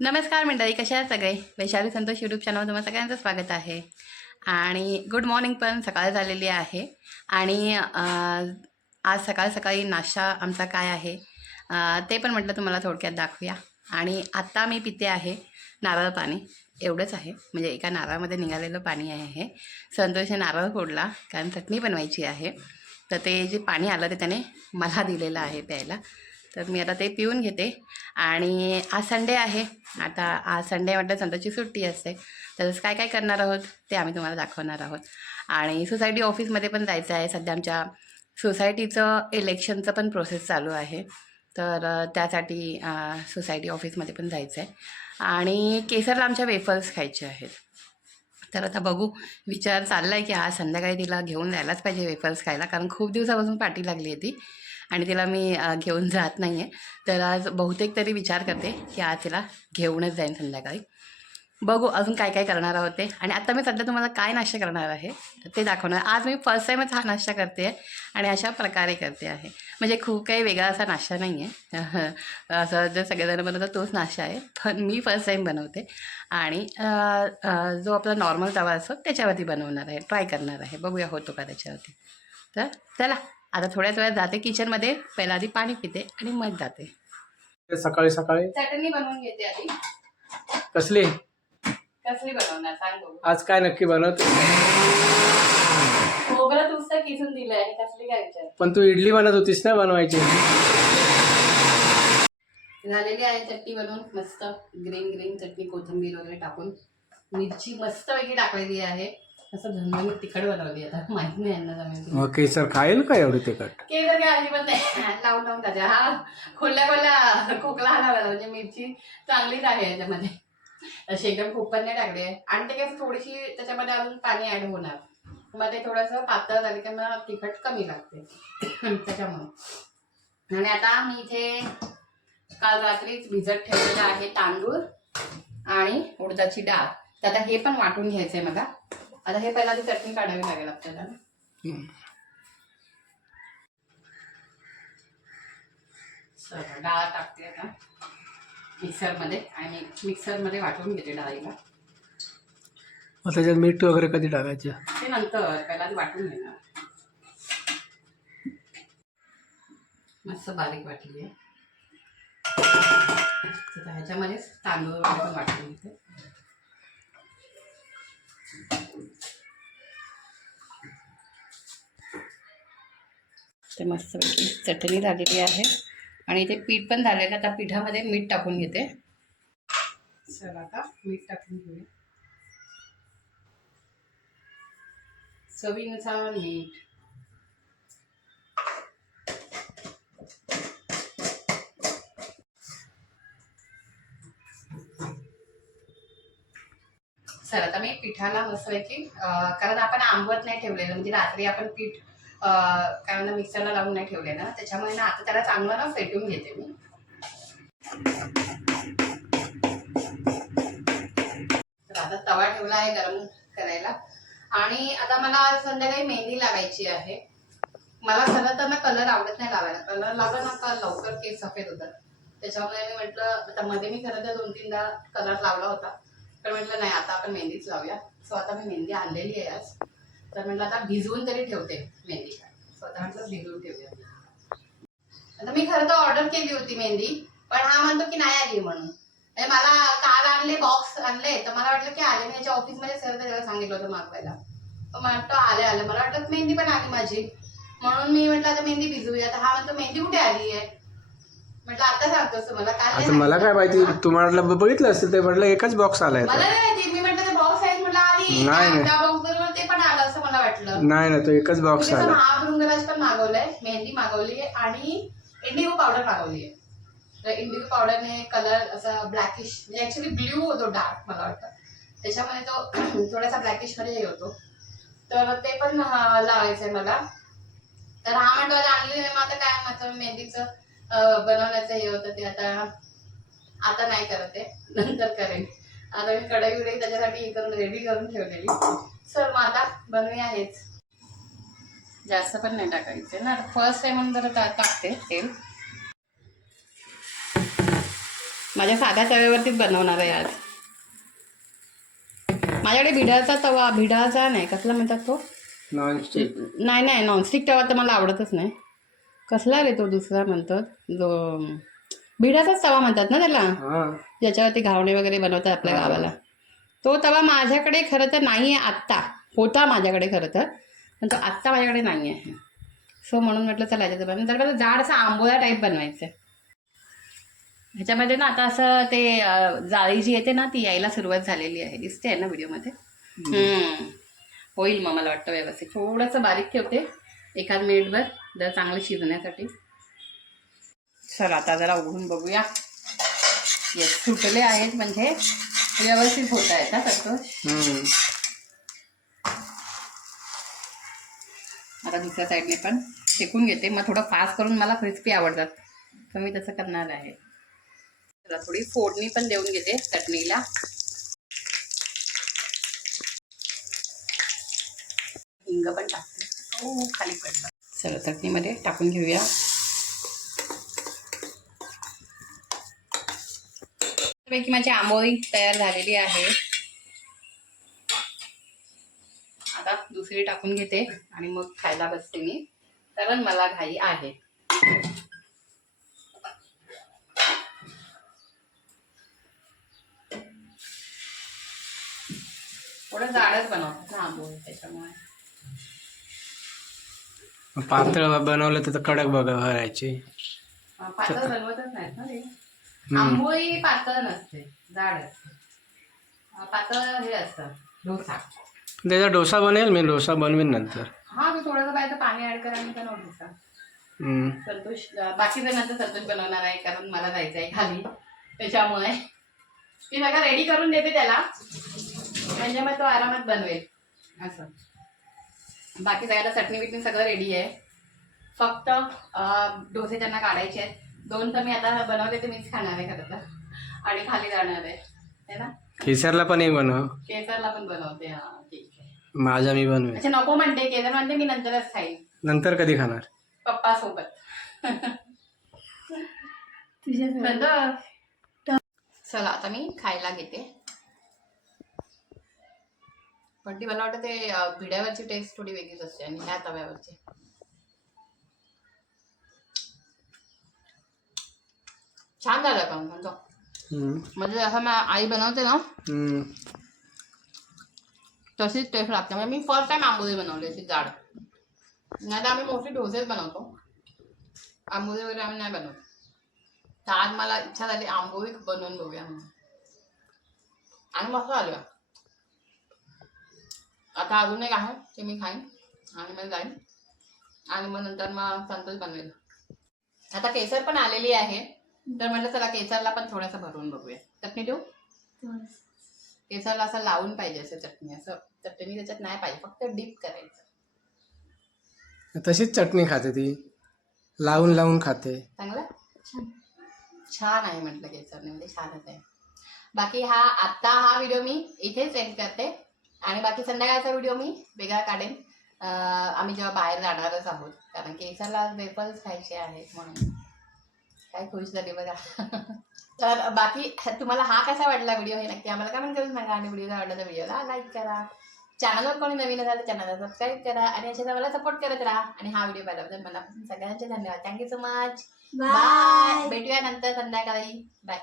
नमस्कार मंडळी, कशा आहात सगळे? वैशाली संतोष यूट्यूब चॅनलवर तुम्हाला सगळ्यांचं स्वागत आहे. आणि गुड मॉर्निंग पण सकाळ झालेली आहे. आणि आज सकाळ सकाळी नाश्ता आमचा काय आहे ते पण म्हटलं तुम्हाला थोडक्यात दाखवूया. आणि आत्ता मी पिते आहे नारळ पाणी. एवढंच आहे, म्हणजे एका नारळामध्ये निघालेलं पाणी आहे हे. संतोषने नारळ फोडला कारण चटणी बनवायची आहे, तर ते जे पाणी आलं ते त्याने मला दिलेलं आहे प्यायला. तर मी आता ते पिऊन घेते. आणि आज संडे आहे. आता आज संडे म्हटलं संडेची सुट्टी असते, तर काय काय करणार आहोत ते आम्ही तुम्हाला दाखवणार आहोत. आणि सोसायटी ऑफिसमध्ये पण जायचं आहे. सध्या आमच्या सोसायटीचं इलेक्शनचं पण प्रोसेस चालू आहे, तर त्यासाठी सोसायटी ऑफिसमध्ये पण जायचं आहे. आणि केसरला आमच्या वेफर्स खायचे आहेत. तर आता बघू, विचार चालला आहे की आज संध्याकाळी तिला घेऊन जायलाच पाहिजे वेफर्स खायला, कारण खूप दिवसापासून पाठी लागली आहे ती आणि तिला मी घेऊन जात नाही आहे. तर आज बहुतेक तरी विचार करते की आज तिला घेऊनच जाईन संध्याकाळी. बघू अजून काय काय करणार आहोत ते. आणि आता मी सध्या तुम्हाला काय नाश्ता करणार आहे ते दाखवणार. आज मी फर्स्ट टाईमच हा नाश्ता करते आहे आणि अशा प्रकारे करते आहे. म्हणजे खूप काही वेगळा असा नाश्ता नाही आहे. असं जर सगळेजण बनवतात तोच नाश्ता आहे, पण मी फर्स्ट टाईम बनवते. आणि जो आपला नॉर्मल तवा असतो त्याच्यावरती बनवणार आहे, ट्राय करणार आहे. बघूया होतो का त्याच्यावरती. तर चला आता थोड्याच वेळात जाते किचनमध्ये. पहिला आधी पाणी पिते आणि मग जाते. सकाळी सकाळी चटणी बनवून घेते आधी. कसली कसली बनवणार सांग बघू. आज काय नक्की बनवत? खोबरं नुसतं किसून दिलंय आणि कसली काय विचार. पण तू इडली बनत होतीस ना बनवायची. झालेली आहे चटणी बनवून, मस्त ग्रीन ग्रीन चटणी, कोथिंबीर वगैरे टाकून. मिरची मस्त पैकी टाकलेली आहे. असं झणझणीत तिखट बनवली. आता माहित नाही यांना जमेल. केसर खाईल का एवढी तिखट? केसर काय अजिबात नाही. लावून लावून त्याच्या हा खोल्या खोल्या खोकला आला मला. म्हणजे मिरची चांगलीच आहे याच्यामध्ये, अशी एकदम खूप पण नाही टाकली आहे. आणि ते काय थोडीशी त्याच्यामध्ये अजून पाणी ऍड होणार, मग ते थोडंसं पातळ झालं की मला तिखट कमी लागते त्याच्यामुळे. आणि आता मी इथे काल रात्रीच भिजत ठेवलेलं आहे तांदूळ आणि उडदाची डाळ. तर आता हे पण वाटून घ्यायचंय मला. आता हे पहिला ती चटणी काढावी लागेल आपल्याला. डाळ टाकते आता मिक्सरमध्ये आणि मिक्सरमध्ये वाटून घेते डाळीला. त्याच्यात मीठ वगैरे कधी टाकायचं ते नंतर, पहिला ती वाटून घेणार. मस्त बारीक वाटली आहे. तर ह्याच्यामध्येच तांदूळ वगैरे पण वाटून घेते. ते मस्त चटणी झालेली आहे आणि ते पीठ पण झालेलं. आता पिठामध्ये मीठ टाकून घेते. चला आता मीठ टाकून घेऊया, चवीनुसार मीठ. सर आता मी पिठाला मस्तपैकी, कारण आपण आंबवत नाही ठेवलेलं, म्हणजे रात्री आपण पीठ काय म्हणतात मिक्सरला लावून नाही ठेवलेलं ना, त्याच्यामुळे ना आता त्याला चांगलं ना फेटून घेते मी. तर आता तवा ठेवला आहे गरम करायला. आणि आता मला संध्याकाळी मेहंदी लावायची आहे. मला खरं तर ना कलर आवडत नाही लावायला. कलर लावला ना का लवकर केस सफेद होतात. त्याच्यामुळे मी म्हटलं, आता मध्ये मी खरं तर 2-3दा कलर लावला होता, तर म्हटलं नाही आता आपण मेहंदीच लावूया. सो आता मी मेहंदी आणलेली आहे आज. तर म्हटलं आता भिजवून तरी ठेवते मेहंदी. स्वतः म्हटलं भिजवून ठेवूया. आता मी खरं तर ऑर्डर केली होती मेहंदी, पण हा म्हणतो की नाही आली म्हणून. मला काल आणले, बॉक्स आणले, तर मला वाटलं की आले. मी याच्या ऑफिसमध्ये सर त्याला सांगितलं होतं मागवायला, तर म्हटलं आले. मला वाटलं मेहंदी पण आली माझी, म्हणून मी म्हटलं आता मेहंदी भिजवूया. तर हा म्हणतो मेहंदी कुठे आली आहे. म्हटलं आता सांगतोस मला, काय आता मला काय माहिती, तुम्हाला बघितलं असेल ते. म्हटलं एकच बॉक्स आलाय. मला नाही माहिती. मी म्हटलं ते बॉक्स आहे, म्हटलं आली. नाही, त्या बॉक्स बरोबर ते पण आलं असं मला वाटलं. नाही तो एकच बॉक्स आला. महाभृंगराज पण मागवलंय, मेहंदी मागवली आहे आणि इंडिगो पावडर मागवली आहे. तर इंडिगो पावडरने कलर असा ब्लॅकिश, म्हणजे ऍक्च्युली ब्ल्यू होतो डार्क मला वाटतं, त्याच्यामुळे तो थोडासा ब्लॅकिश मध्ये हे होतो. तर ते पण लावायचं आहे मला. तर हा म्हणतो आणली नाही. मग आता काय माझं मेहंदीचं बनवण्याचं हे होतं ते आता नाही करत आहे, नंतर करेन. आता मी कढई वगैरे त्याच्यासाठी हे करून रेडी करून ठेवलेली. सर मग आता बनवूया हेच. जास्त पण नाही टाकायचे ना, 1st टाइम म्हणून जरा टाकते तेल. माझ्या साध्या तव्यावरतीच बनवणार आहे आज. माझ्याकडे भिडाचा नाही, कसला म्हणतात तो, नॉनस्टिक. नाही नॉनस्टिक तवा तर मला आवडतच नाही. कसला रे तो दुसरा म्हणतात, जो भिडाचाच तवा म्हणतात ना त्याला, हां. ज्याच्यावरती घावणे वगैरे बनवतात आपल्या गावाला. तो तवा माझ्याकडे खरं तर नाही आहे आत्ता. होता माझ्याकडे खरं तर, पण तो आत्ता माझ्याकडे नाही आहे. सो म्हणून म्हटलं चला याच्यात बनवून, तर मला जाड असा आंबोळा टाईप बनवायचं आहे. ह्याच्यामध्ये ना आता असं ते जाळी जी येते ना ती यायला सुरुवात झालेली आहे, दिसते आहे ना व्हिडिओमध्ये. होईल मग मला वाटतं व्यवस्थित. थोडंसं बारीक ठेवते एखाद मिनिटभर जर चांगलं शिजण्यासाठी. चला आता जरा उघडून बघूया. येस, सुटले आहेत म्हणजे व्यवस्थित होत आहेत ना सगळं. आता दुसऱ्या साईडने पण शेकून घेते. मग थोडं फास्ट करून मला क्रिस्पी आवडतात, तर मी तसं करणार आहे. चला थोडी फोडणी पण देऊन घेते चटणीला. हिंग पण टाकते. खाली पडलं. चला चटणीमध्ये टाकून घेऊया. पैकी माझी आंबोळी तयार झालेली आहे. आता दुसरी टाकून घेते आणि मग खायला बसते मी, कारण मला घाई आहे. थोडं जाडच बनवतात ना आंबोळी, त्याच्यामुळे. पातळ बनवलं तर कडक भरायची. पातळ बनवतच नाहीत ना ते. आंबोळी पातळ नसते, जाड असते. पातळ हे असतं डोसा. त्याचा डोसा बनेल, मी डोसा बनवीन नंतर. हा, तू थोडंसं पाहिजे पाणी ऍड करा आणि बनव डोसा. संतोष बाकीचं नंतर संतोष बनवणार आहे, कारण मला जायचं आहे खाली, त्याच्यामुळे मी सगळं रेडी करून देते त्याला, म्हणजे मग तो आरामात बनवेल असं. बाकी सगळ्याला चटणी बिटणी सगळं रेडी आहे. फक्त डोसे त्यांना काढायचे आहेत. 2 तर मी आता बनवले, ते मीच खाणार आहे खरं तर, आणि खाली जाणार आहे ना. केसरला पण एक बनव. केसरला पण बनवते. हा ठीक आहे. माझा मी बनवेन. अच्छा, नको म्हणते केसर, म्हणते मी नंतरच खाईन. नंतर कधी खाणार? पप्पा सोबत. चला आता मी खायला घेते. पण ती मला वाटतं ते भिड्यावरची टेस्ट थोडी वेगळीच असते आणि ह्या तव्यावरची. छान झालं पण म्हणजे म्हणजे असं आई बनवते ना तशीच टेस्ट लागते. म्हणजे मी फर्स्ट टाइम आंबोळी बनवली अशी जाड. नाही तर आम्ही मोस्टली डोसेच बनवतो, आंबोळी वगैरे आम्ही नाही बनवतो. तर आज मला इच्छा झाली आंबोळी बनवून बघूया म्हणून, आणि मस्त आलं. आता अजून एक आहे ते मी खाईन आणि मग जाईन, आणि मग नंतर मग संतोष बनवेल. आता केसर पण आलेली आहे, तर म्हटलं चला केसरला पण थोडंसं भरून बघूया. चटणी देऊ? केसरला असं लावून पाहिजे, असं चटणी, असं चटणी त्याच्यात नाही पाहिजे, फक्त डीप करायचं. तशीच चटणी खाते ती, लावून लावून खाते. चांगलं छान आहे म्हटलं केसरने, म्हणजे छानच आहे. बाकी आत्ता हा व्हिडिओ मी इथेच एंड करते, आणि बाकी संध्याकाळचा व्हिडिओ मी वेगळा काढेन. आम्ही जेव्हा बाहेर जाणारच आहोत, कारण केसरला वेफर्स खायचे आहेत म्हणून. काय खुश झाली बघा. तर बाकी तुम्हाला हा कसा वाटला व्हिडिओ हे नक्की आम्हाला कमेंट करून सांगा, आणि व्हिडिओ आवडला तर व्हिडिओला लाईक करा. चॅनलवर कोणी नवीन असाल तर चॅनलला सबस्क्राईब करा, आणि अशाच मला सपोर्ट करत राहा. आणि हा व्हिडिओ पाहिल्याबद्दल मनापासून सगळ्यांचे धन्यवाद. Thank you so much. बाय. भेटूया नंतर संध्याकाळी. बाय.